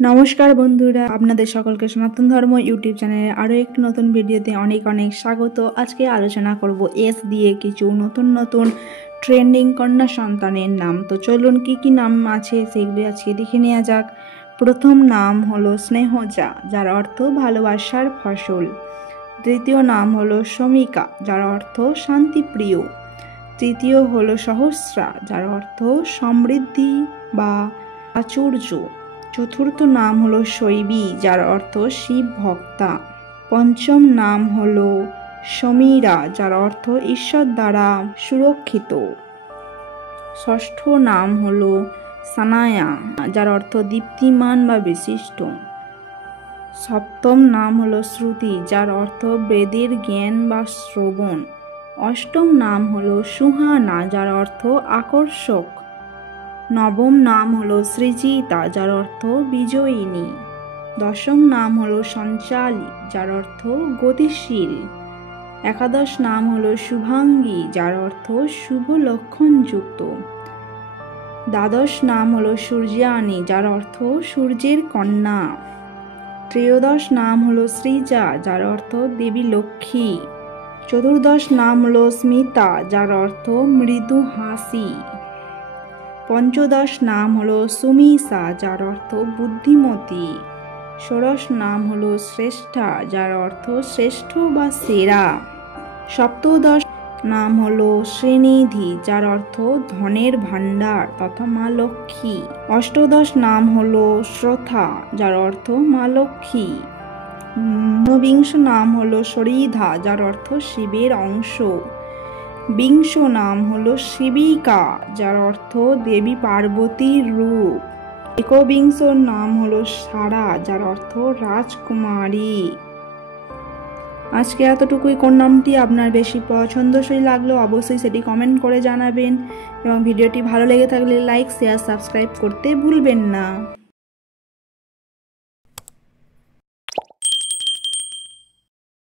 নমস্কার বন্ধুরা, আপনাদের সকলকে সনাতন ধর্ম ইউটিউব চ্যানেলে আরও একটি নতুন ভিডিওতে অনেক অনেক স্বাগত। আজকে আলোচনা করব এস দিয়ে কিছু নতুন নতুন ট্রেন্ডিং কন্যা সন্তানের নাম। তো চলুন কি কি নাম আছে সেগুলি আজকে দেখে নেওয়া যাক। প্রথম নাম হলো স্নেহজা, যার অর্থ ভালোবাসার ফসল। দ্বিতীয় নাম হলো শমিকা, যার অর্থ শান্তিপ্রিয়। তৃতীয় হলো সহস্রা, যার অর্থ সমৃদ্ধি বা প্রাচুর্য। চতুর্থ নাম হলো শৈবী, যার অর্থ শিব ভক্তা। পঞ্চম নাম হলো সমীরা, যার অর্থ ঈশ্বর দ্বারা সুরক্ষিত। ষষ্ঠ নাম হলো সানায়া, যার অর্থ দীপ্তিমান বা বিশিষ্ট। সপ্তম নাম হলো শ্রুতি, যার অর্থ বেদের জ্ঞান বা শ্রবণ। অষ্টম নাম হলো সুহানা, যার অর্থ আকর্ষক। নবম নাম হলো সৃজিতা, যার অর্থ বিজয়িনী। দশম নাম হলো সঞ্চালী, যার অর্থ গতিশীল। একাদশ নাম হলো শুভাঙ্গী, যার অর্থ শুভ লক্ষণযুক্ত। দ্বাদশ নাম হলো সূর্যানী, যার অর্থ সূর্যের কন্যা। ত্রয়োদশ নাম হলো শ্রীজা, যার অর্থ দেবী লক্ষ্মী। চতুর্দশ নাম হলো স্মিতা, যার অর্থ মৃদু হাসি। পঞ্চদশ নাম হলো সুমিষা, যার অর্থ বুদ্ধিমতী। ষোড়শ নাম হলো শ্রেষ্ঠা, যার অর্থ শ্রেষ্ঠ বা সেরা। সপ্তদশ নাম হলো শ্রীনিধি, যার অর্থ ধনের ভাণ্ডার তথা মা লক্ষ্মী। অষ্টদশ নাম হলো শ্রোথা, যার অর্থ মা লক্ষ্মী। ঊনবিংশ নাম হলো সরিধা, যার অর্থ শিবের অংশ। বিংশ নাম হলো শিবিকা, যার অর্থ দেবী পার্বতীর রূপ। একবিংশ নাম হলো সারা, যার অর্থ রাজকুমারী। আজকে এতটুকুই। কোন নামটি আপনার বেশি পছন্দসই লাগলো অবশ্যই সেটি কমেন্ট করে জানাবেন, এবং ভিডিওটি ভালো লেগে থাকলে লাইক, শেয়ার, সাবস্ক্রাইব করতে ভুলবেন না।